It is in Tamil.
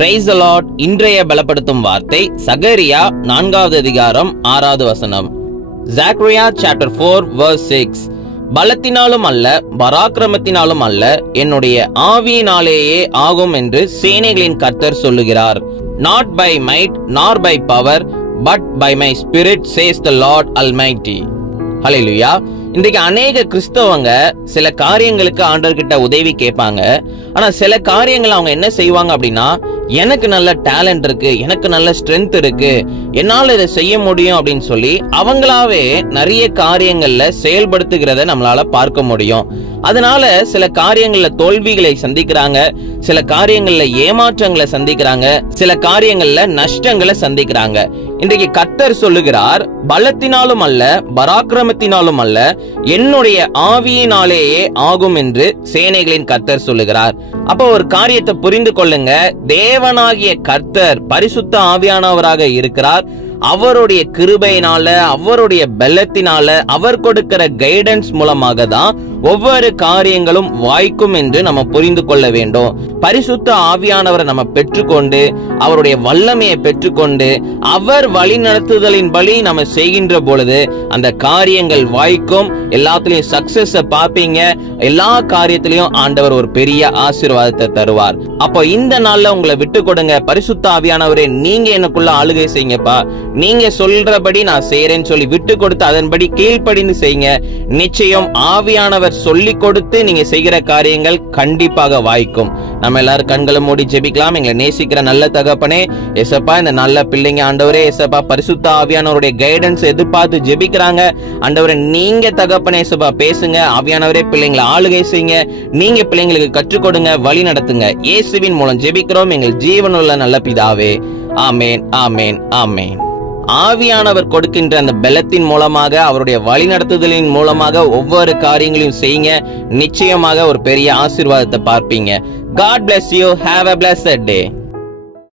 Praise the Lord. இன்றைய பலப்படுத்தும் வார்த்தை சகரியா 4வது அதிகாரம் 6வது வசனம். Zechariah chapter 4 verse 6. பலத்தினாலும் அல்ல பராக்கிரமத்தினாலும் அல்ல என்னுடைய ஆவியினாலேயே ஆகும் என்று சேனைகளின் கர்த்தர் சொல்லுகிறார். Not by might nor by power but by my spirit says the Lord Almighty. ஹல்லேலூயா. இன்றைக்கு அநேக கிறிஸ்தவங்க சில காரியங்களுக்கு ஆண்டவர்கிட்ட உதவி கேட்பாங்க. ஆனா சில காரியங்கள் அவங்க என்ன செய்வாங்க அப்படின்னா, எனக்கு நல்ல டேலண்ட் இருக்கு, எனக்கு நல்ல ஸ்ட்ரென்த் இருக்கு, என்னால இதை செய்ய முடியும் அப்படின்னு சொல்லி அவங்களாவே நிறைய காரியங்கள்ல செயல்படுத்துகிறத நம்மளால பார்க்க முடியும். அதனால சில காரியங்கள்ல தோல்விகளை சந்திக்கிறாங்க, சில காரியங்கள்ல ஏமாற்றங்களை சந்திக்கிறாங்க, சில காரியங்கள்ல நஷ்டங்களை சந்திக்கிறாங்க. இன்றைக்கு கர்த்தர் சொல்லுகிறார், பலத்தினாலும் அல்ல பராக்கிரமத்தினாலும் அல்ல என்னுடைய ஆவியினாலேயே ஆகும் என்று சேனைகளின் கர்த்தர் சொல்லுகிறார். அப்போ ஒரு காரியத்தை புரிந்து கொள்ளுங்க, தேவனாகிய கர்த்தர் பரிசுத்த ஆவியானவராக இருக்கிறார். அவருடைய கிருபையினால, அவருடைய பலத்தினால, அவர் கொடுக்கிற கைடன்ஸ் மூலமாக தான் ஒவ்வொரு காரியங்களும் வாய்க்கும் என்று நம்ம புரிந்து கொள்ள வேண்டும். பரிசுத்த ஆவியானவரை நம்ம பெற்றுக்கொண்டு அவருடைய வல்லமையை பெற்றுக்கொண்டு அவர் வழி நடத்துதலின் படி நம்ம செய்கின்ற பொழுது அந்த காரியங்கள் வாய்க்கும். எல்லாத்துலயும் சக்சஸ் பார்ப்பீங்க. எல்லா காரியத்திலையும் ஆண்டவர் ஒரு பெரிய ஆசீர்வாதத்தை தருவார். அப்போ இந்த நாள்ல உங்களை விட்டு கொடுங்க. பரிசுத்த ஆவியானவரே, நீங்க எனக்குள்ள ஆளுகை செய்யுங்கப்பா, நீங்க சொல்றபடி நான் செய்யறேன்னு சொல்லி விட்டு கொடுத்து அதன்படி கீழ்ப்படிந்து செய்யுங்க. நிச்சயம் ஆவியானவர் சொல்லி கொடுத்து நீங்க செய்கிற காரியங்கள் கண்டிப்பாக வாய்க்கும். நம்ம எல்லாரும் கண்களை மூடி ஜெபிக்கலாம். எங்களை நேசிக்கிற நல்ல தகப்பனே, ஏசப்பா இந்த நல்ல பிள்ளைங்க ஆண்டவரே, ஏசப்பா பரிசுத்த ஆவியானவருடைய கைடன்ஸ் எதிர்பார்த்து ஜெபிக்கிறாங்க. ஆண்டவரே நீங்க தகப்பனே ஏசப்பா பேசுங்க. ஆவியானவரே பிள்ளைங்களை ஆளுகை செய்யுங்க. நீங்க பிள்ளைங்களுக்கு கற்றுக் கொடுங்க, வழி நடத்துங்க. இயேசுவின் மூலம் ஜெபிக்கிறோம் எங்கள் ஜீவனுள்ள நல்ல பிதாவே. ஆமேன், ஆமேன், ஆமேன். ஆவியானவர் கொடுக்கின்ற அந்த பலத்தின் மூலமாக, அவருடைய வழி நடத்துதலின் மூலமாக ஒவ்வொரு காரியங்களையும் செய்யுங்க. நிச்சயமாக ஒரு பெரிய ஆசீர்வாதத்தை பார்ப்பீங்க. God bless you. Have a blessed day.